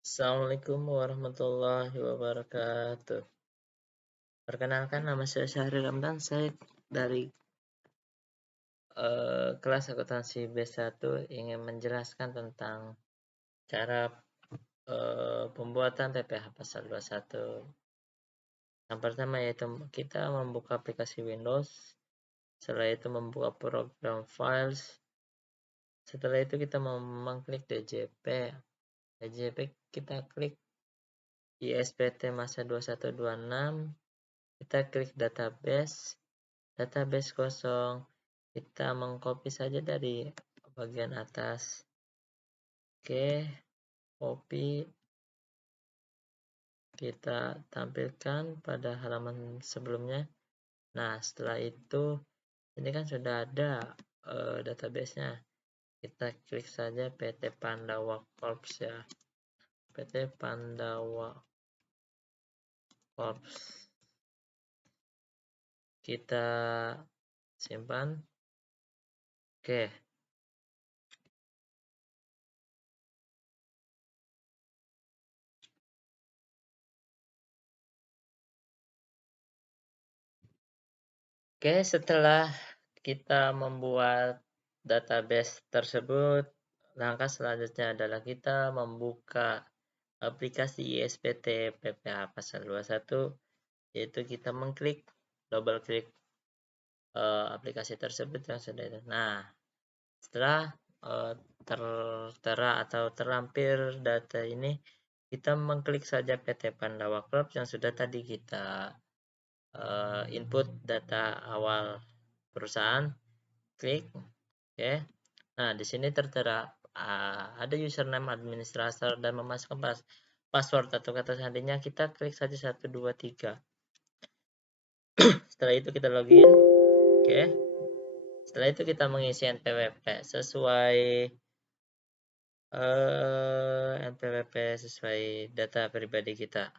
Assalamualaikum warahmatullahi wabarakatuh. Perkenalkan, nama saya Syahri Ramdan. Saya dari kelas akuntansi B1 ingin menjelaskan tentang cara pembuatan PPh pasal 21. Yang pertama yaitu kita membuka aplikasi Windows, setelah itu membuka program files, setelah itu kita mengklik DJP. DJP kita klik ISPT masa 2126, kita klik database kosong, kita mengcopy saja dari bagian atas. Oke, copy, kita tampilkan pada halaman sebelumnya. Nah, setelah itu ini kan sudah ada database-nya. Kita klik saja PT Pandawa Corps ya. PT Pandawa Corps. Kita simpan. Oke. Oke, setelah kita membuat database tersebut, langkah selanjutnya adalah kita membuka aplikasi ISPT PPh pasal 21, yaitu kita double klik aplikasi tersebut yang sudah itu. Nah, setelah tertera atau terlampir data ini, kita mengklik saja PT Pandawa Corp yang sudah tadi kita input data awal perusahaan, klik. Oke. Nah, di sini tertera ada username administrator dan memasukkan password atau kata sandinya. Kita klik saja 1 2 3. Setelah itu kita login. Oke. Setelah itu kita mengisi NPWP sesuai NPWP sesuai data pribadi kita.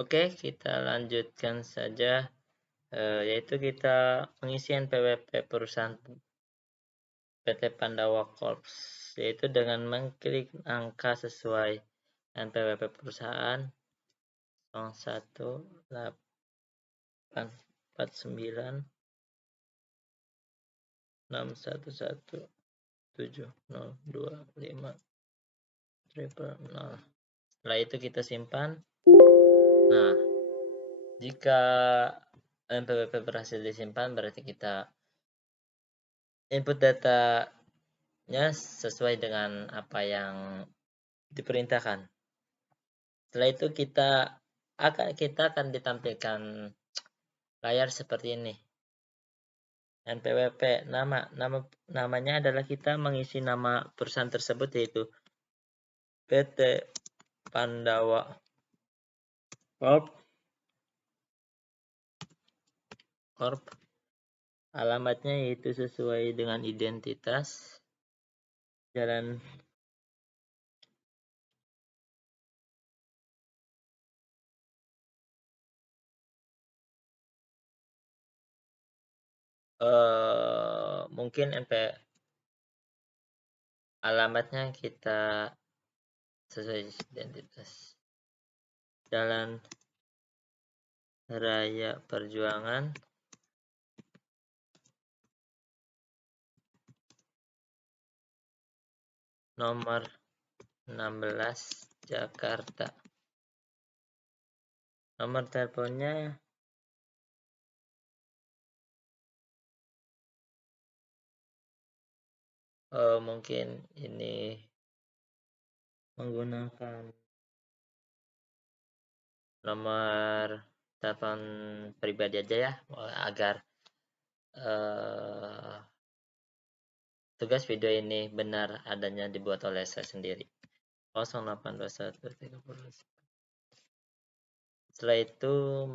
Oke, kita lanjutkan saja, yaitu kita mengisi NPWP perusahaan PT Pandawa Corps, yaitu dengan mengklik angka sesuai NPWP perusahaan 018949117025. Setelah itu kita simpan. Nah, jika NPWP berhasil disimpan, berarti kita input datanya sesuai dengan apa yang diperintahkan. Setelah itu kita akan ditampilkan layar seperti ini. NPWP namanya adalah kita mengisi nama perusahaan tersebut, yaitu PT Pandawa Corp. Alamatnya yaitu sesuai dengan identitas Jalan mungkin alamatnya kita sesuai identitas Jalan Raya Perjuangan nomor 16 Jakarta. Nomor teleponnya mungkin ini menggunakan nomor telepon pribadi aja ya, agar tugas video ini benar adanya dibuat oleh saya sendiri. 082130. Setelah itu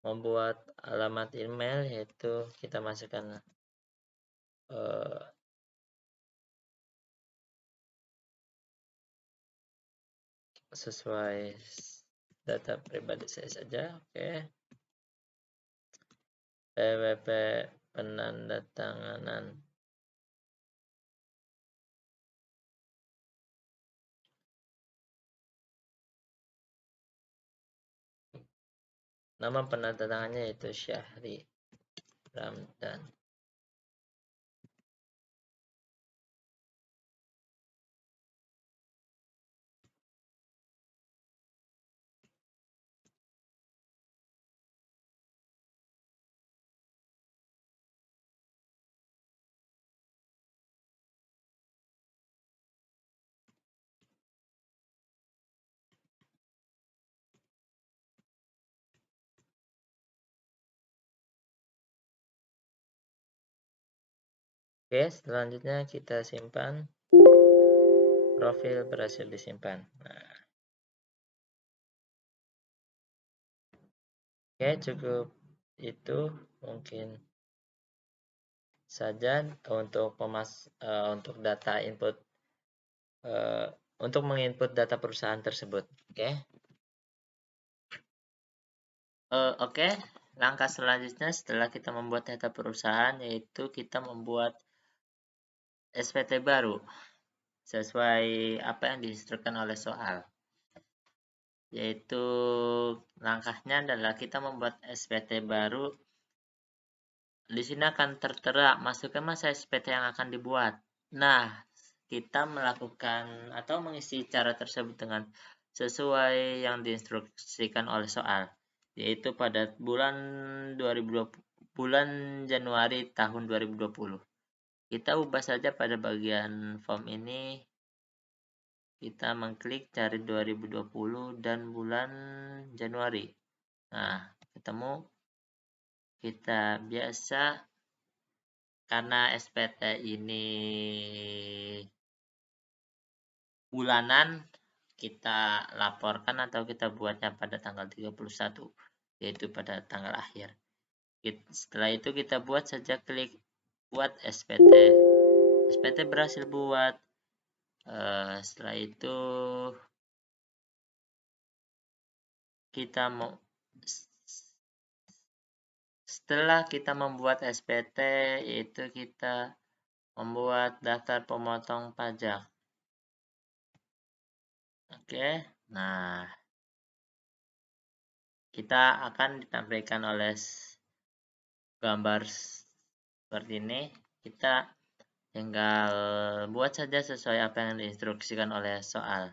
membuat alamat email, yaitu kita masukkan sesuai data pribadi saya saja. Oke. PWP penandatanganan. Nama penandatangannya yaitu Syahri Ramdan. Oke, selanjutnya kita simpan. Profil berhasil disimpan. Nah, oke, cukup itu mungkin saja untuk data input untuk menginput data perusahaan tersebut. Oke. Oke, langkah selanjutnya setelah kita membuat data perusahaan yaitu kita membuat SPT baru sesuai apa yang diinstruksikan oleh soal. Yaitu langkahnya adalah kita membuat SPT baru. Di sini akan tertera masukkan masa SPT yang akan dibuat. Nah, kita melakukan atau mengisi cara tersebut dengan sesuai yang diinstruksikan oleh soal, yaitu pada bulan Januari tahun 2020. Kita ubah saja pada bagian form ini, kita mengklik cari 2020 dan bulan Januari. Nah, ketemu. Kita biasa karena SPT ini bulanan, kita laporkan atau kita buatnya pada tanggal 31, yaitu pada tanggal akhir. Setelah itu kita buat saja, klik buat SPT. SPT berhasil buat. Setelah itu kita mau setelah kita membuat SPT, yaitu kita membuat daftar pemotong pajak. Oke, nah kita akan ditampilkan oleh gambar seperti ini. Kita tinggal buat saja sesuai apa yang diinstruksikan oleh soal.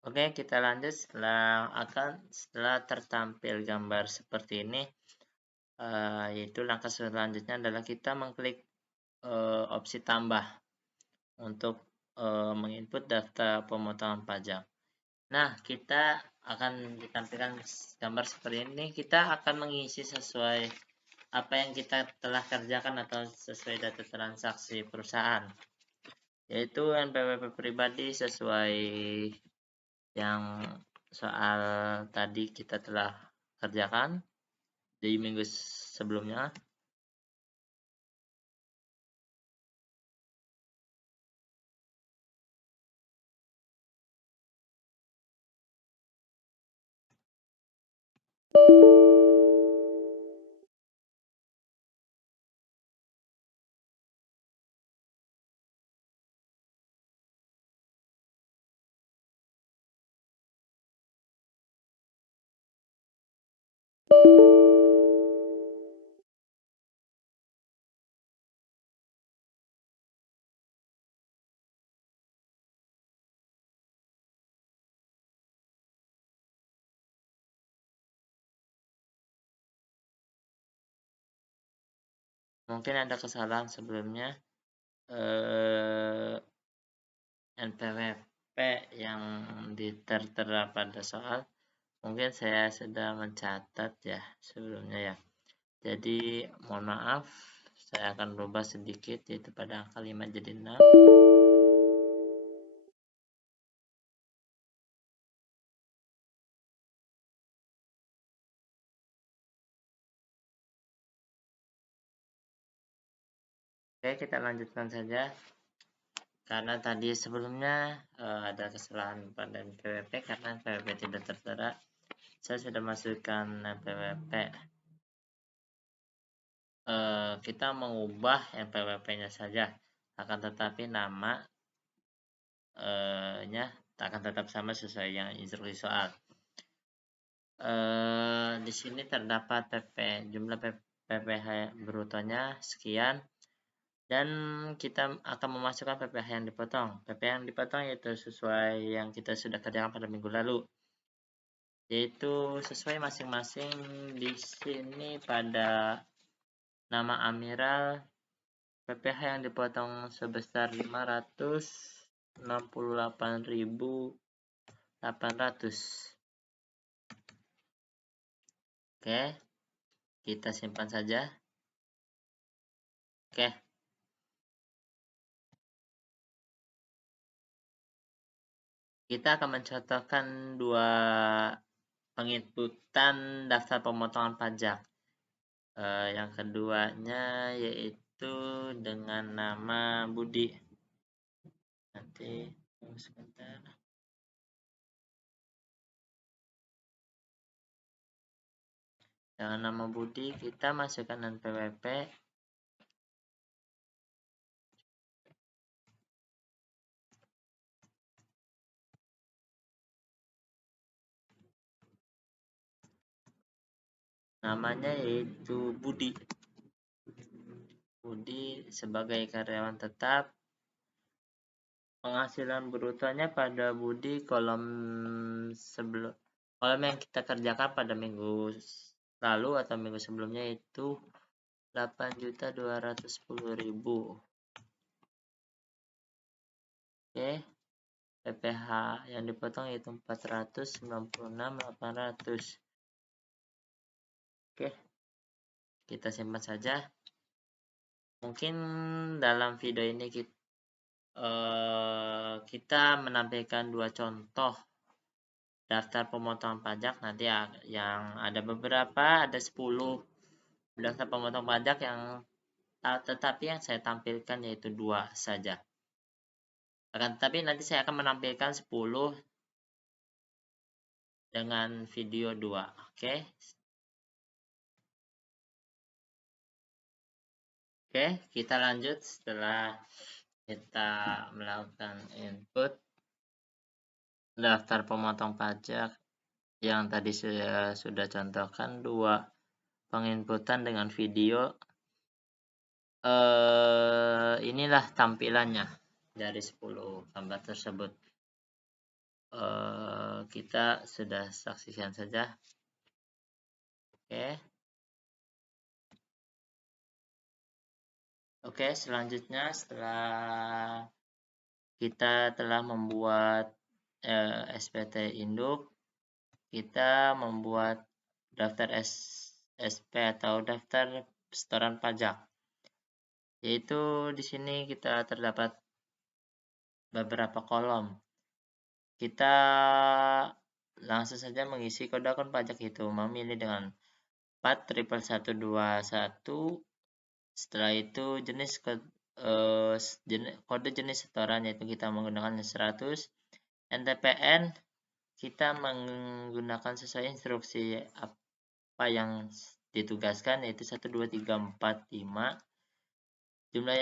Oke, kita lanjut. Setelah tertampil gambar seperti ini, yaitu langkah selanjutnya adalah kita mengklik opsi tambah untuk menginput daftar pemotongan pajak. Nah, kita akan ditampilkan gambar seperti ini. Kita akan mengisi sesuai apa yang kita telah kerjakan atau sesuai data transaksi perusahaan, yaitu NPWP pribadi sesuai yang soal tadi kita telah kerjakan di minggu sebelumnya. Mungkin ada kesalahan sebelumnya. NPWP yang tertera pada soal, mungkin saya sudah mencatat ya sebelumnya ya. Jadi mohon maaf, saya akan berubah sedikit, yaitu pada angka 5 jadi 6. Oke, kita lanjutkan saja. Karena tadi sebelumnya ada kesalahan pada NPWP karena NPWP tidak tertera. saya sudah masukkan NPWP. Kita mengubah NPWP-nya saja, akan tetapi nama nya akan tetap sama sesuai yang instruksi soal. Di sini terdapat jumlah PPh brutonya sekian, dan kita akan memasukkan PPh yang dipotong. PPh yang dipotong yaitu sesuai yang kita sudah kerjakan pada minggu lalu, yaitu sesuai masing-masing. Di sini pada nama Amiral, PPh yang dipotong sebesar 568.800. Oke, kita simpan saja. Oke, kita akan mencontohkan dua penginputan daftar pemotongan pajak. Yang keduanya yaitu dengan nama Budi. Nanti sebentar. Dengan nama Budi kita masukkan NPWP. Namanya yaitu Budi. Budi sebagai karyawan tetap. Penghasilan brutonya pada Budi kolom yang kita kerjakan pada minggu lalu atau minggu sebelumnya itu 8.210.000. Oke, PPh yang dipotong yaitu 496.800. Oke, kita simpan saja. Mungkin dalam video ini kita menampilkan dua contoh daftar pemotongan pajak. Nanti yang ada beberapa, ada 10 daftar pemotongan pajak yang tetapi yang saya tampilkan yaitu 2 saja. Akan tetapi nanti saya akan menampilkan 10 dengan video 2. Oke. Oke, kita lanjut setelah kita melakukan input daftar pemotong pajak yang tadi saya sudah contohkan, 2 penginputan dengan video. Inilah tampilannya dari 10 gambar tersebut. Kita sudah saksikan saja. Oke, selanjutnya setelah kita telah membuat SPT induk, kita membuat daftar SP atau daftar setoran pajak. Yaitu di sini kita terdapat beberapa kolom. Kita langsung saja mengisi kode akun pajak itu, memilih dengan 41121. Setelah itu kode jenis setoran yaitu kita menggunakan 100. NTPN kita menggunakan sesuai instruksi apa yang ditugaskan, yaitu 1, 2, 3, 4, 5. Jumlah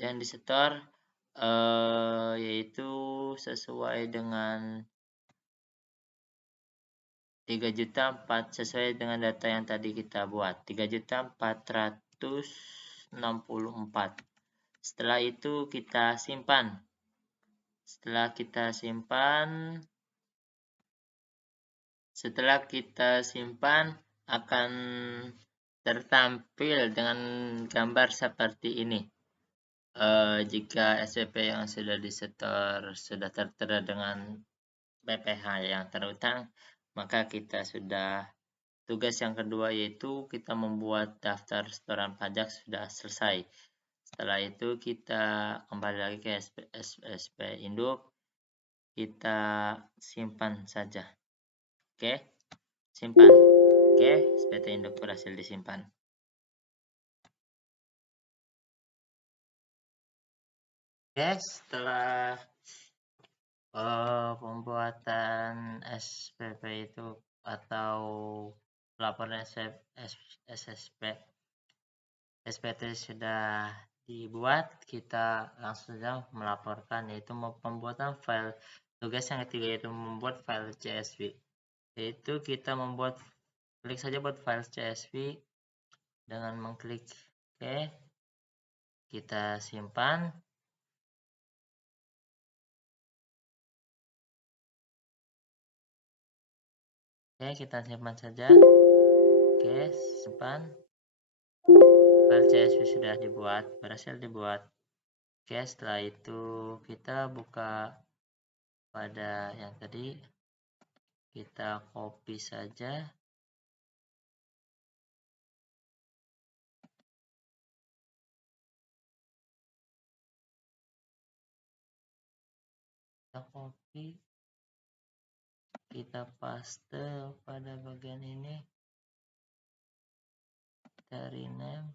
yang disetor yaitu sesuai dengan 3.400.000 sesuai dengan data yang tadi kita buat, 3.464. Setelah itu kita simpan. Setelah kita simpan akan tertampil dengan gambar seperti ini. Jika SPP yang sudah disetor sudah tertera dengan PPh yang terutang, maka kita sudah tugas yang kedua yaitu kita membuat daftar setoran pajak sudah selesai. Setelah itu kita kembali lagi ke SP induk, kita simpan saja. Oke, simpan. Oke, SPT induk berhasil disimpan. Oke, setelah pembuatan SPP itu atau laporan SPT sudah dibuat, kita langsung saja melaporkan, yaitu pembuatan file. Tugas yang ketiga yaitu membuat file CSV, yaitu kita klik saja buat file CSV dengan mengklik OK, kita simpan. Oke, kita simpan saja. Oke, simpan. File CSV sudah berhasil dibuat. Oke, setelah itu kita buka pada yang tadi, kita copy saja. Kita copy, kita paste pada bagian ini, kita rename.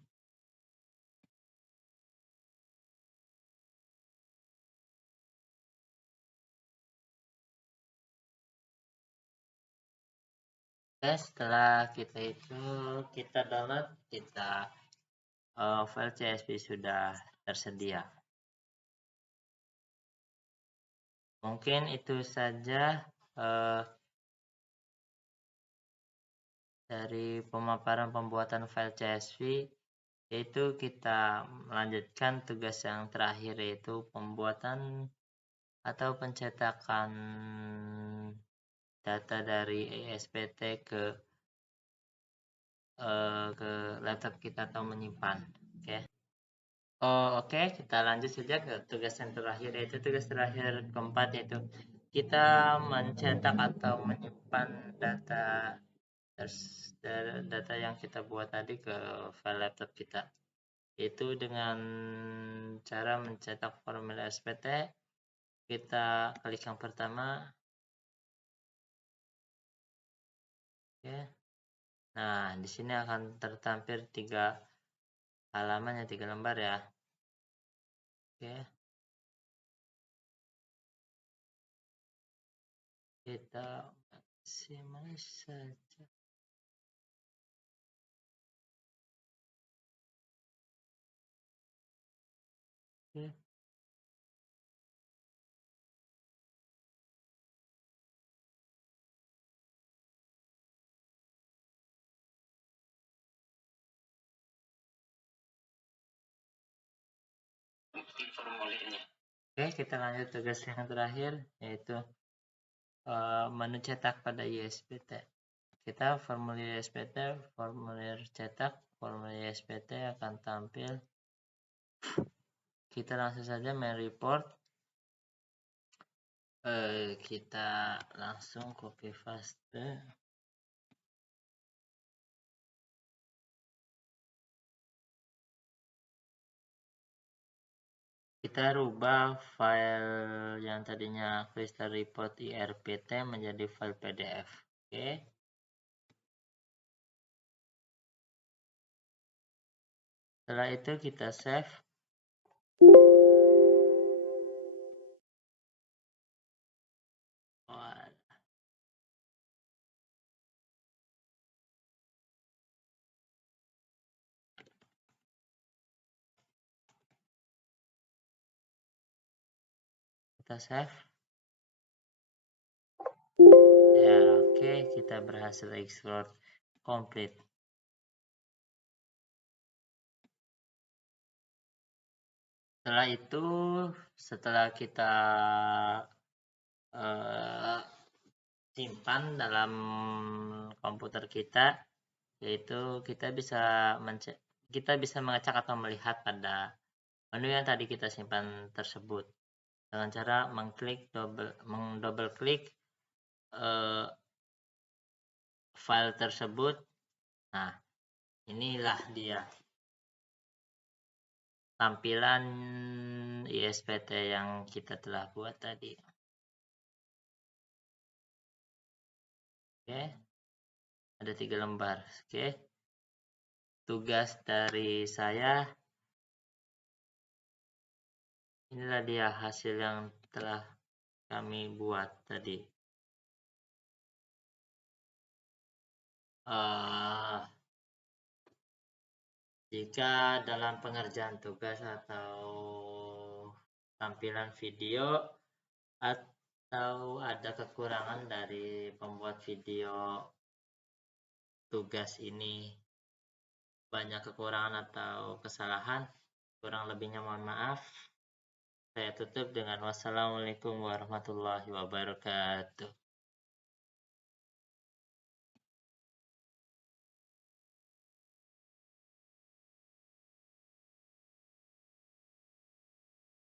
Oke, setelah kita download, file CSV sudah tersedia. Mungkin itu saja dari pemaparan pembuatan file CSV, yaitu kita melanjutkan tugas yang terakhir, yaitu pembuatan atau pencetakan data dari ESPT ke laptop kita atau menyimpan. Oke, kita lanjut saja ke tugas yang terakhir, yaitu tugas terakhir keempat, yaitu kita mencetak atau menyimpan data yang kita buat tadi ke file laptop kita, yaitu dengan cara mencetak formulir SPT. Kita klik yang pertama. Oke. Nah, di sini akan tertampil 3 halaman, 3 lembar ya. Oke. Kita maksimal saja. Oke. Formulirnya. Oke, kita lanjut tugas yang terakhir, yaitu menu cetak pada ISPT. Kita formulir ISPT, formulir cetak, formulir ISPT akan tampil. Kita langsung saja main report. Kita langsung copy paste. Kita rubah file yang tadinya Crystal Report IRPT menjadi file PDF. Oke. Setelah itu kita save. Kita save. Ya, oke, kita berhasil export complete. Setelah itu, setelah kita simpan dalam komputer kita, yaitu kita bisa mengecek atau melihat pada menu yang tadi kita simpan tersebut dengan cara double klik file tersebut. Nah, inilah dia tampilan ISPT yang kita telah buat tadi. Oke, ada 3 lembar. Oke, tugas dari saya, inilah dia hasil yang telah kami buat tadi. Eh, jika dalam pengerjaan tugas atau tampilan video atau ada kekurangan dari pembuat video tugas ini, banyak kekurangan atau kesalahan, kurang lebihnya mohon maaf. Saya tutup dengan wassalamualaikum warahmatullahi wabarakatuh.